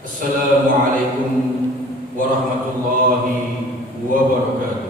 Assalamualaikum warahmatullahi wabarakatuh.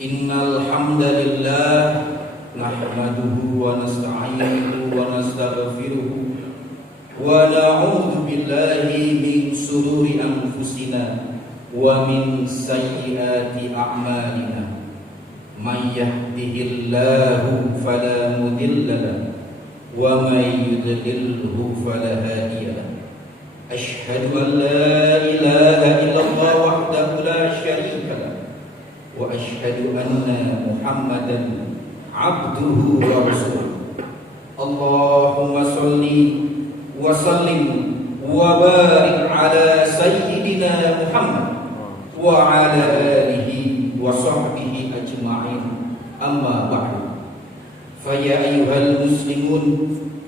Innal hamdalillah nahmaduhu wa nasta'inuhu wa nastaghfiruh wa na'udzu billahi min shururi anfusina wa min sayyiati a'malina may yahdihillahu fala mudilla lahu wa may yudlilhu fala hadiya lahu. Asyhadu an la ilaha illallah wahdahu la syarika lahu wa asyhadu anna Muhammadan abduhu wa rasuluh. Allahumma sholli wa sallim wa barik ala sayyidina Muhammad wa ala alihi wa sahbihi ajma'in. Amma ba'du. Fa ya ayyuhal muslimun,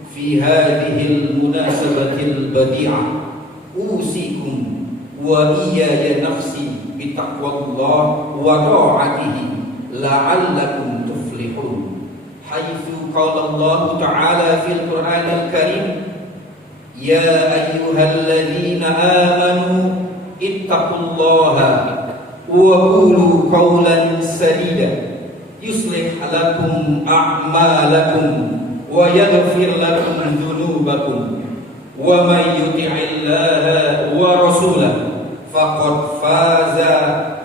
fi hadhihi al-munasabati al-badi'ah usikum wa iyaya nafsi bitaqwallah wa ta'atihi la'allakum tuflihun. Haitsu qala Allah ta'ala fil Qur'anil Karim, ya ayyuhalladzina amanu ittaqullaha wa qulu qawlan sadida yuslih lakum a'malakum wa yaghfir lakum dhunubakum wa may yuti'illaha wa rasulahu faqad faza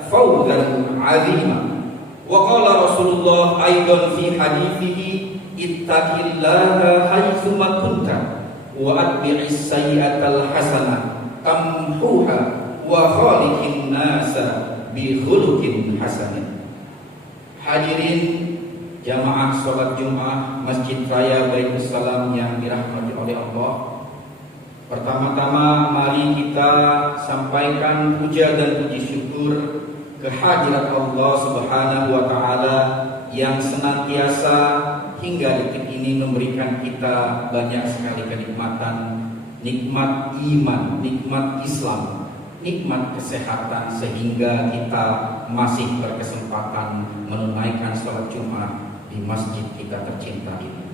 fawzan 'azima. Wa qala Rasulullah aidan fi hadithihi ittaqillaha haitsu ma kunta wa atbi'is sayyi'atal hasanah tamhuha wa khaliqin nasa bi khuluqin hasanin. Hadirin jamaah salat Jumat Masjid Raya Baitulsalam yang dirahmati oleh Allah. Pertama-tama mari kita sampaikan puja dan puji syukur kehadirat Allah Subhanahu wa taala yang senantiasa hingga detik ini memberikan kita banyak sekali kenikmatan, nikmat iman, nikmat Islam, nikmat kesehatan, sehingga kita masih berkesempatan menunaikan salat Jumat di masjid kita tercinta ini.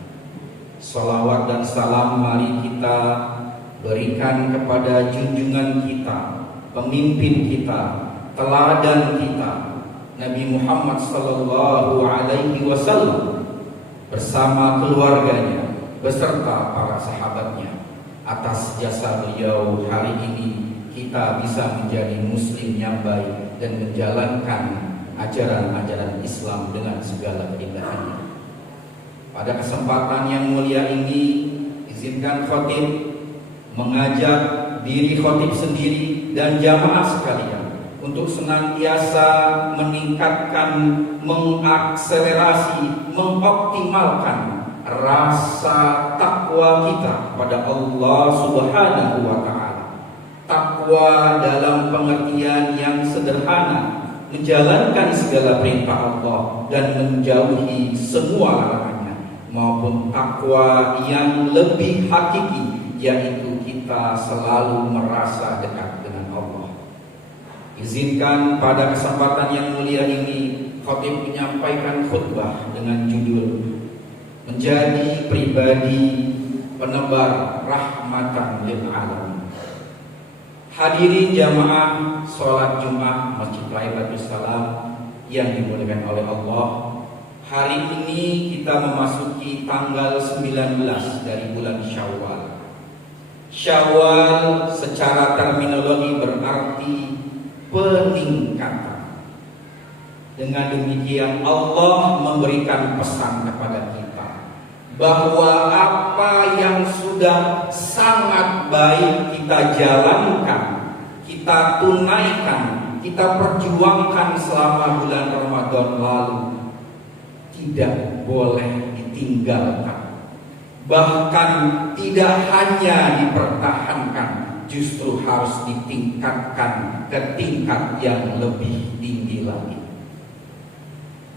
Salawat dan salam mari kita berikan kepada junjungan kita, pemimpin kita, teladan kita, Nabi Muhammad sallallahu alaihi wasallam bersama keluarganya beserta para sahabatnya. Atas jasa beliau hari ini kita bisa menjadi muslim yang baik dan menjalankan ajaran-ajaran Islam dengan segala keindahannya. Pada kesempatan yang mulia ini, izinkan khatib mengajak diri khatib sendiri dan jamaah sekalian untuk senantiasa meningkatkan, mengakselerasi, mengoptimalkan rasa takwa kita pada Allah Subhanahu wa taala. Takwa dalam pengertian yang sederhana, menjalankan segala perintah Allah dan menjauhi semua larangannya, maupun takwa yang lebih hakiki, yaitu kita selalu merasa dekat dengan Allah. Izinkan pada kesempatan yang mulia ini khatib menyampaikan khutbah dengan judul Menjadi Pribadi Penebar Rahmatan lil Alamin. Hadirin jamaah sholat Jumat Masjid Raya Baitulsalam yang dimuliakan oleh Allah, hari ini kita memasuki tanggal 19 dari bulan Syawal. Syawal secara terminologi berarti peningkatan. Dengan demikian Allah memberikan pesan kepada kita bahwa apa yang sudah sangat baik kita jalankan, kita tunaikan, kita perjuangkan selama bulan Ramadan lalu tidak boleh ditinggalkan. Bahkan tidak hanya dipertahankan, justru harus ditingkatkan ke tingkat yang lebih tinggi lagi.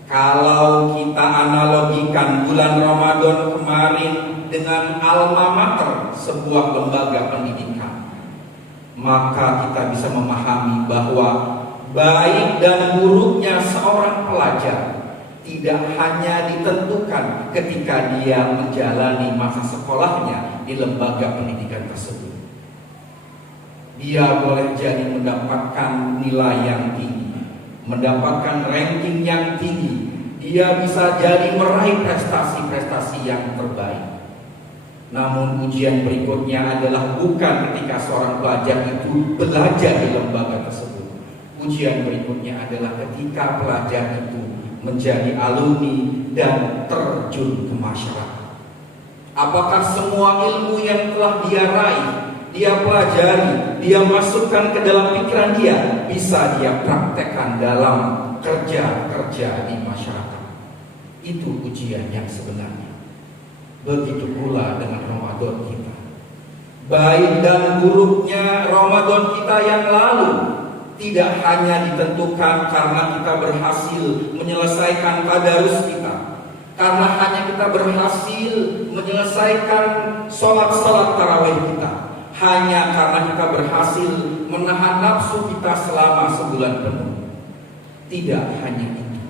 Kalau kita analogikan bulan Ramadan kemarin dengan alma mater, sebuah lembaga pendidikan, maka kita bisa memahami bahwa baik dan buruknya seorang pelajar tidak hanya ditentukan ketika dia menjalani masa sekolahnya di lembaga pendidikan tersebut. Dia boleh jadi mendapatkan nilai yang tinggi, mendapatkan ranking yang tinggi, dia bisa jadi meraih prestasi-prestasi yang terbaik. Namun ujian berikutnya adalah bukan ketika seorang pelajar itu belajar di lembaga tersebut. Ujian berikutnya adalah ketika pelajar itu menjadi alumni dan terjun ke masyarakat. Apakah semua ilmu yang telah dia raih, dia pelajari, dia masukkan ke dalam pikiran dia, bisa dia praktekkan dalam kerja-kerja di masyarakat? Itu ujian yang sebenarnya. Begitu pula dengan Ramadan kita. Baik dan buruknya Ramadan kita yang lalu tidak hanya ditentukan karena kita berhasil menyelesaikan tadarus kita, karena hanya kita berhasil menyelesaikan sholat tarawih kita, hanya karena kita berhasil menahan nafsu kita selama sebulan penuh. Tidak hanya itu.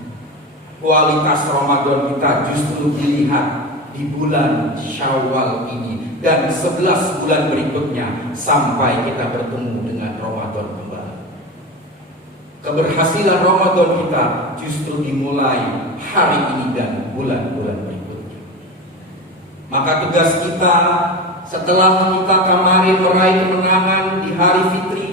Kualitas Ramadan kita justru dilihat di bulan Syawal ini dan 11 bulan berikutnya sampai kita bertemu dengan Ramadan kembali. Keberhasilan Ramadan kita justru dimulai hari ini dan bulan-bulan berikutnya. Maka tugas kita setelah kita kemarin meraih kemenangan di hari fitri,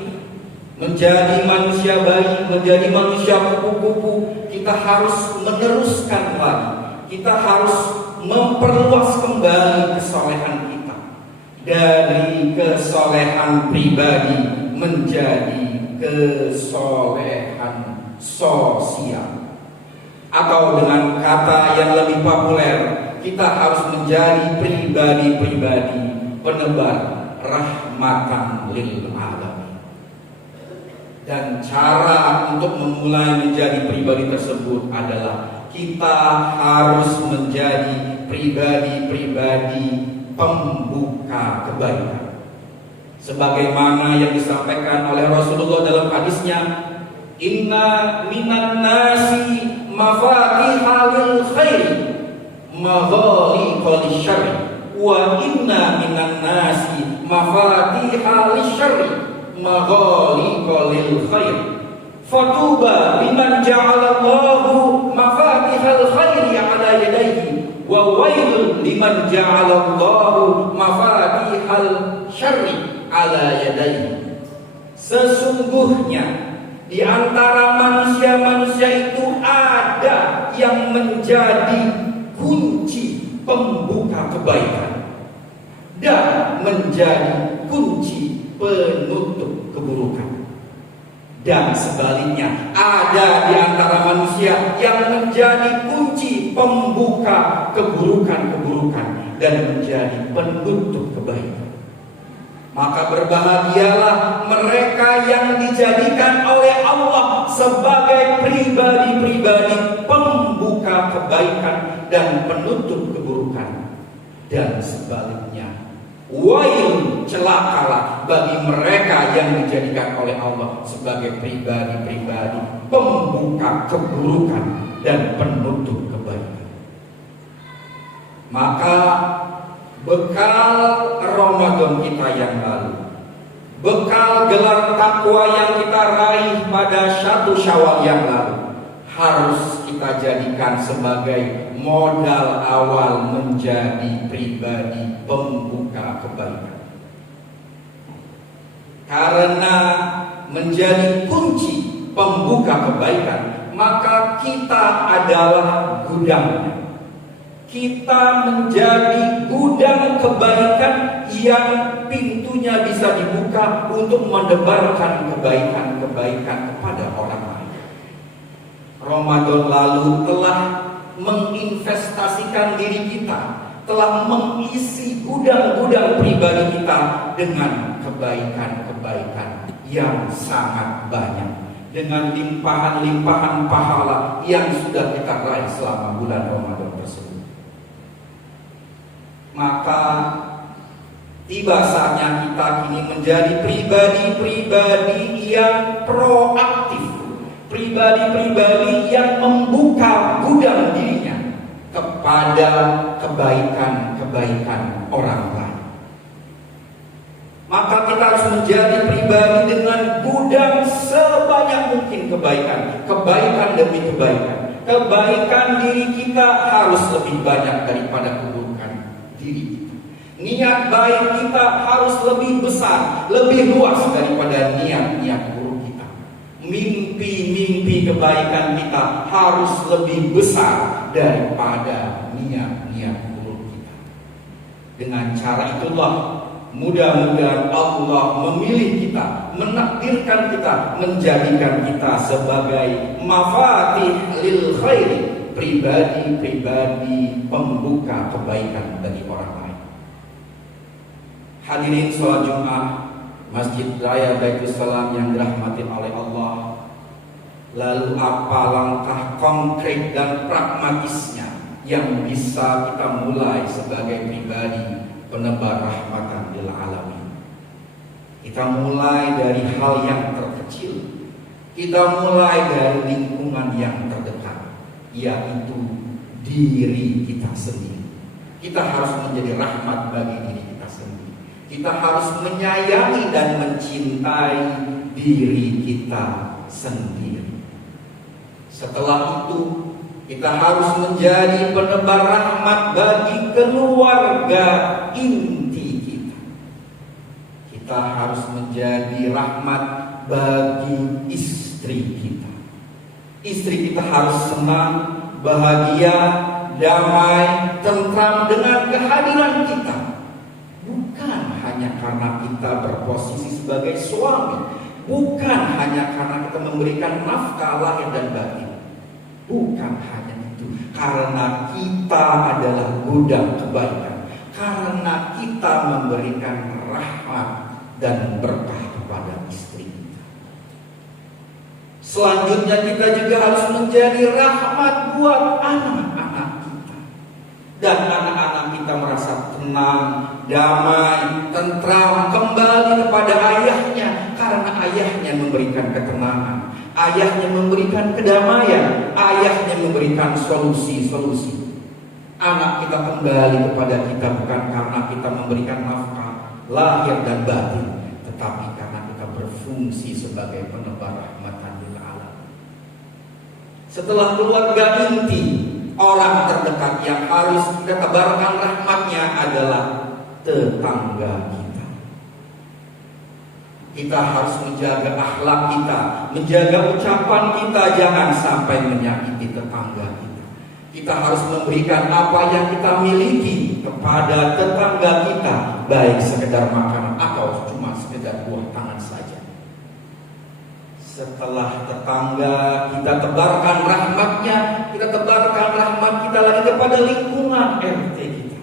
menjadi manusia baik, menjadi manusia kupu-kupu, kita harus meneruskan lagi. Kita harus memperluas kembali kesolehan kita dari kesolehan pribadi menjadi kesolehan sosial, atau dengan kata yang lebih populer, kita harus menjadi pribadi-pribadi penebar rahmatan lil alamin. Dan cara untuk memulai menjadi pribadi tersebut adalah kita harus menjadi pribadi-pribadi pembuka kebaikan. Sebagaimana yang disampaikan oleh Rasulullah dalam hadisnya, inna minan nasi mafatihal khairi maghaliqal syarri wa inna minan nasi mafatihal syarri maghaliqal khair. Fatuba liman ja'alallahu mafatihal khairi ala yadayhi wa wailun liman ja'alallahu mafatihal syarri ala yadayhi. Sesungguhnya di antara manusia-manusia itu ada yang menjadi kunci pembuka kebaikan dan menjadi kunci penutup keburukan. Dan sebaliknya, ada di antara manusia yang menjadi kunci pembuka keburukan-keburukan dan menjadi penutup kebaikan. Maka berbahagialah mereka yang dijadikan oleh Allah sebagai pribadi-pribadi pembuka kebaikan dan penutup keburukan. Dan sebaliknya, wail, celakalah bagi mereka yang dijadikan oleh Allah sebagai pribadi-pribadi pembuka keburukan dan penutup kebaikan. Maka bekal Ramadan kita yang lalu, bekal gelar takwa yang kita raih pada 1 Syawal yang lalu, harus kita jadikan sebagai modal awal menjadi pribadi pembuka kebaikan. Karena menjadi kunci pembuka kebaikan, maka kita adalah gudangnya. Kita menjadi gudang kebaikan yang pintunya bisa dibuka untuk menebarkan kebaikan-kebaikan kepada orang lain. Ramadan lalu telah menginvestasikan diri kita, telah mengisi gudang-gudang pribadi kita dengan kebaikan-kebaikan yang sangat banyak, dengan limpahan-limpahan pahala yang sudah kita raih selama bulan Ramadan tersebut. Maka tiba saatnya kita kini menjadi pribadi-pribadi yang proaktif, pribadi-pribadi yang membuka gudang dirinya kepada kebaikan-kebaikan orang lain. Maka kita harus menjadi pribadi dengan gudang sebanyak mungkin kebaikan, kebaikan demi kebaikan. Kebaikan diri kita harus lebih banyak daripada keburukan diri kita. Niat baik kita harus lebih besar, lebih luas daripada niat-niat buruk kita. Mimpi mimpi-mimpi kebaikan kita harus lebih besar daripada niat-niat buruk kita. Dengan cara itulah mudah-mudahan Allah memilih kita, menakdirkan kita, menjadikan kita sebagai mafatih lil khairi, pribadi-pribadi pembuka kebaikan bagi orang lain. Hadirin sholat Jumat Masjid Raya Baitus Salam yang dirahmati oleh Allah. Lalu apa langkah konkret dan pragmatisnya yang bisa kita mulai sebagai pribadi penebar rahmatan lil alamin? Kita mulai dari hal yang terkecil. Kita mulai dari lingkungan yang terdekat, yaitu diri kita sendiri. Kita harus menjadi rahmat bagi diri kita sendiri. Kita harus menyayangi dan mencintai diri kita sendiri. Setelah itu, kita harus menjadi penebar rahmat bagi keluarga inti kita. Kita harus menjadi rahmat bagi istri kita. Istri kita harus senang, bahagia, damai, tentram dengan kehadiran kita. Bukan hanya karena kita berposisi sebagai suami, bukan hanya karena kita memberikan nafkah lahir dan batin, bukan hanya itu, karena kita adalah gudang kebaikan, karena kita memberikan rahmat dan berkah kepada istri kita. Selanjutnya kita juga harus menjadi rahmat buat anak-anak kita, dan anak-anak kita merasa tenang, damai, tentram, kembali kepada ayahnya, karena ayahnya memberikan ketenangan, ayahnya memberikan kedamaian, ayahnya memberikan solusi-solusi. Anak kita kembali kepada kita bukan karena kita memberikan nafkah lahir dan batin, tetapi karena kita berfungsi sebagai penebar rahmatan lil alamin. Setelah keluarga inti, orang terdekat yang harus kita tebarkan rahmatnya adalah tetangga kita. Kita harus menjaga akhlak kita, menjaga ucapan kita, jangan sampai menyakiti tetangga kita. Kita harus memberikan apa yang kita miliki kepada tetangga kita, baik sekedar makanan atau cuma sekedar buah tangan saja. Setelah tetangga kita tebarkan rahmatnya, kita tebarkan rahmat kita lagi kepada lingkungan RT kita.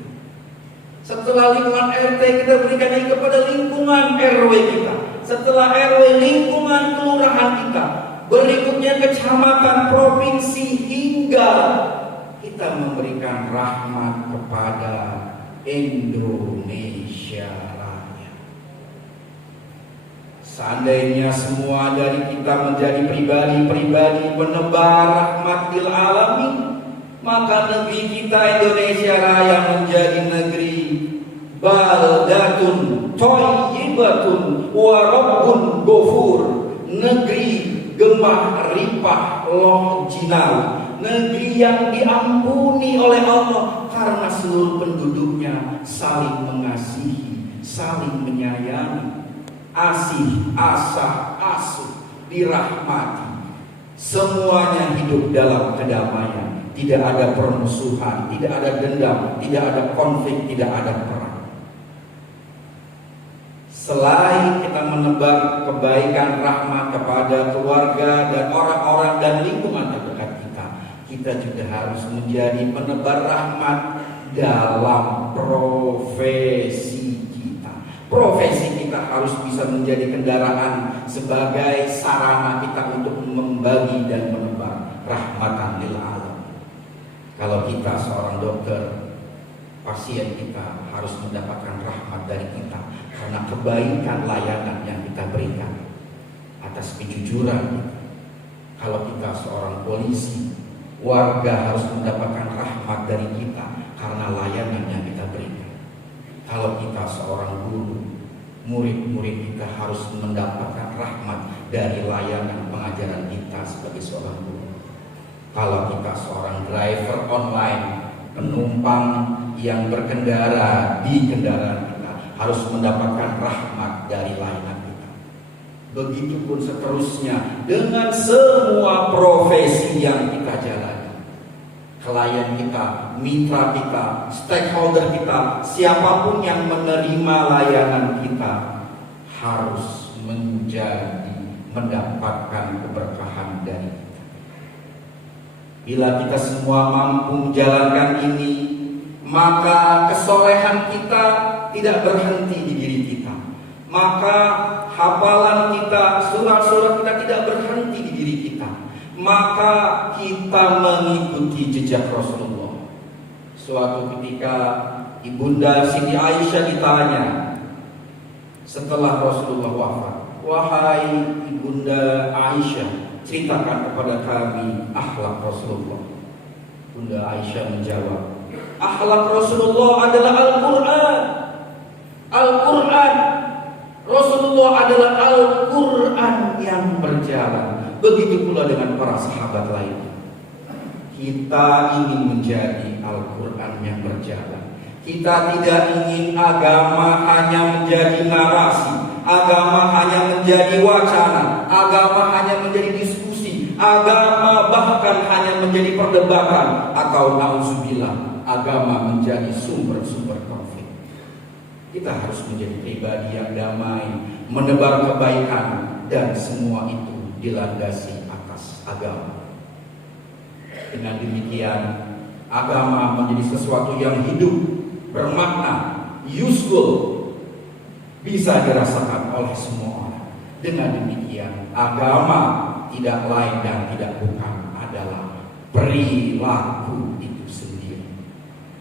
Setelah lingkungan RT, kita berikan lagi kepada lingkungan RW kita. Setelah RW, lingkungan kelurahan kita. Berikutnya kecamatan, provinsi, hingga kita memberikan rahmat kepada Indonesia Raya. Seandainya semua dari kita menjadi pribadi-pribadi penebar rahmat lil alamin, maka negeri kita Indonesia Raya menjadi negeri baldatun thayyibatun wa rabbun ghafur, negeri gemah ripah loh jinau, negeri yang diampuni oleh Allah karena seluruh penduduknya saling mengasihi, saling menyayangi, asih, asah, asuh, dirahmati. Semuanya hidup dalam kedamaian, tidak ada permusuhan, tidak ada dendam, tidak ada konflik, tidak ada perang. Selain kita menebar kebaikan rahmat kepada keluarga dan orang-orang dan lingkungan terdekat kita, kita juga harus menjadi penebar rahmat dalam profesi kita. Profesi kita harus bisa menjadi kendaraan sebagai sarana kita untuk membagi dan menebar rahmatan lil alamin. Kalau kita seorang dokter, pasien kita harus mendapatkan rahmat dari kita karena kebaikan layanan yang kita berikan atas kejujuran kita. Kalau kita seorang polisi, warga harus mendapatkan rahmat dari kita karena layanan yang kita berikan. Kalau kita seorang guru, murid-murid kita harus mendapatkan rahmat dari layanan pengajaran kita sebagai seorang guru. Kalau kita seorang driver online, penumpang yang berkendara di kendaraan kita harus mendapatkan rahmat dari layanan kita. Begitupun seterusnya dengan semua profesi yang kita jalani. Klien kita, mitra kita, stakeholder kita, siapapun yang menerima layanan kita harus mendapatkan keberkahan dari kita. Bila kita semua mampu menjalankan ini, maka kesolehan kita tidak berhenti di diri kita. Maka hafalan kita, surat-surat kita tidak berhenti di diri kita. Maka kita mengikuti jejak Rasulullah. Suatu ketika Ibunda Siti Aisyah ditanya setelah Rasulullah wafat, "Wahai Ibunda Aisyah, ceritakan kepada kami akhlak Rasulullah." Bunda Aisyah menjawab, "Akhlak Rasulullah adalah Al-Quran. Al-Quran. Rasulullah adalah Al-Quran yang berjalan." Begitu pula dengan para sahabat lain. Kita ingin menjadi Al-Quran yang berjalan. Kita tidak ingin agama hanya menjadi narasi, agama hanya menjadi wacana, agama hanya menjadi diskusi, agama bahkan hanya menjadi perdebatan, atau nauzubillah, agama menjadi sumber-sumber konflik. Kita harus menjadi pribadi yang damai, menebar kebaikan, dan semua itu dilandasi atas agama. Dengan demikian, agama menjadi sesuatu yang hidup, bermakna, useful, bisa dirasakan oleh semua orang. Dengan demikian, agama tidak lain dan tidak bukan adalah perilaku itu sendiri.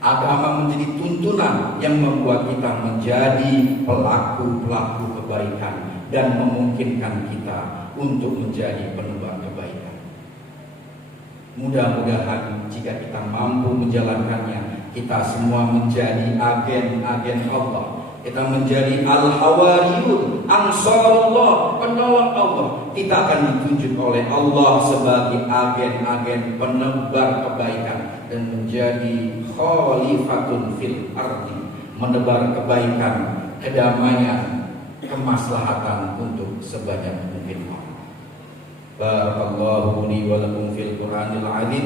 Agama menjadi tuntunan yang membuat kita menjadi pelaku-pelaku kebaikan dan memungkinkan kita untuk menjadi penebar kebaikan. Mudah-mudahan jika kita mampu menjalankannya, kita semua menjadi agen-agen Allah. Kita menjadi al-hawariyun, ansarullah, penolong Allah. Kita akan ditunjuk oleh Allah sebagai agen-agen penebar kebaikan dan menjadi khalifatun fil ardi, menebar kebaikan, kedamaian, kemaslahatan untuk sebanyak mungkin orang. Barakallahu li wa lakum fil Qur'anil 'azim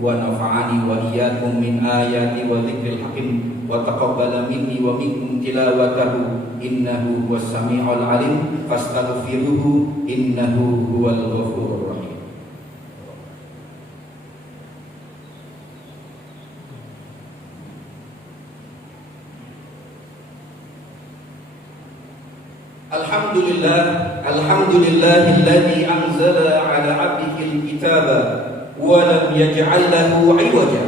wa nafa'ani wa iyyakum min ayati wa dzikril hakim wa taqabbala minni wa minkum tilawatahu innahu huwas samiul 'alim fastaghfiruhu innahu huwal ghafurur rahim. Alhamdulillahilladzi anzala 'ala 'abdihil kitaba wa lam yaj'al lahu 'iwaja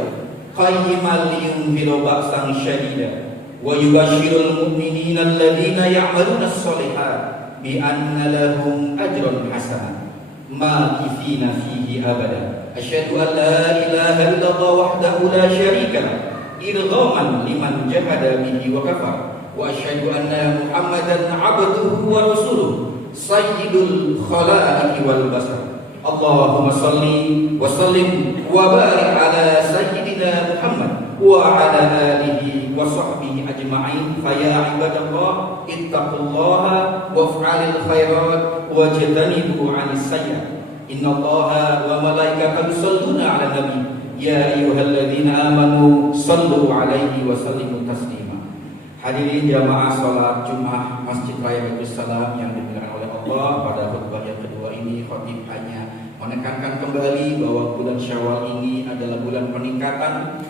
qayyiman liyunzira ba'san syadida wa yubashshirul mu'minina alladhina ya'maluna as-shalihat bi anna lahum ajran hasanan makithina fihi abada. Asyhadu an la ilaha illallah wahdahu la syarika lah irghaman liman jahada bihi wa kafar. Wa asyhadu anna Muhammadan 'abduhu wa rasuluh sayyidul khalaiqi wal basar. Allahumma salli wa sallim wa barik ala sayyidina Muhammad wa ala alihi wa sahbihi ajma'in. Fa ya ibadallah ittaqullaha waf'alil khairat wajtanibu 'anis sayyi'at. Innallaha wa malaikatahu yusholluna 'alan nabi ya ayyuhalladzina amanu shallu 'alaihi wa sallimu taslima. Hadirin jamaah salat Jumat Masjid Raya Baitul Salam yang dimuliakan oleh Allah, pada khutbah yang kedua ini khatib hanya menekankan kembali bahwa bulan Syawal ini adalah bulan peningkatan.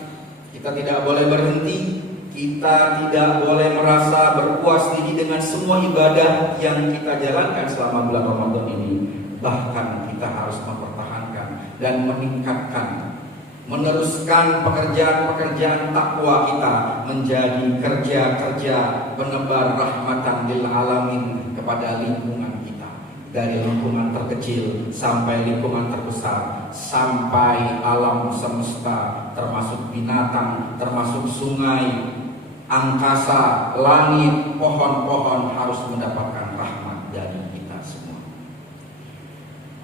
Kita tidak boleh berhenti, kita tidak boleh merasa berpuas diri dengan semua ibadah yang kita jalankan selama bulan Ramadan ini. Bahkan kita harus mempertahankan dan meningkatkan, meneruskan pekerjaan-pekerjaan takwa kita menjadi kerja-kerja penebar rahmatan lil alamin kepada lingkungan kita, dari lingkungan terkecil sampai lingkungan terbesar, sampai alam semesta, termasuk binatang, termasuk sungai, angkasa, langit, pohon-pohon harus mendapatkan rahmat dari kita semua.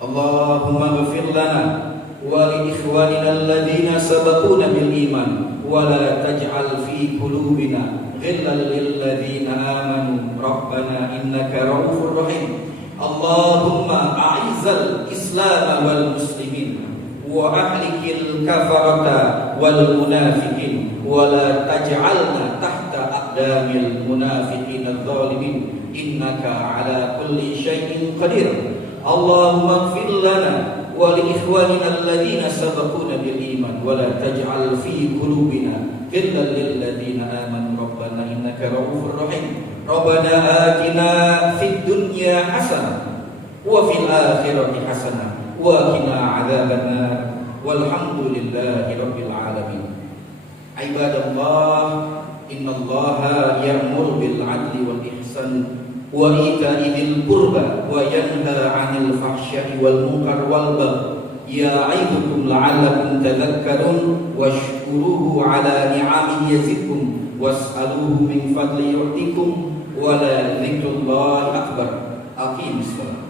Allahumma ghfir lana wa li ikhwanina alladhina sabaquna bil iman wa la taj'al fi qulubina ghillan lil ladzina amanu rabbana innaka ra'ufur rahim Allahumma a'izzal Islam wal muslimin wa ahlikil kafarata wal munafiqin wa la taj'alna tahta aqdamil munafiqin adh-dhalimin innaka ala kulli syai'in qadir. Allahumma ighfir lana wa li ikhwanina alladhina sabaquna bil iman wa la taj'al fi qulubina ghillan lil ladzina amanu rabbana innaka ra'ufur rahim. Rabbana atina fid dunya hasanah wa fil akhirati hasanah wa qina adzabannar walhamdulillahi rabbil alamin. Ibadallah, innallaha ya'muru bil 'adli wal ihsan wa ita'i dzil qurba wa yanha 'anil fahsya'i wal munkar wal baghi ya'idukum la'allakum tadhakkarun washkuruhu 'ala ni'amihi yazidkum was'aluhu min fadli yu'tikum wa la dzikrullahi akbar. Aqimus shalah.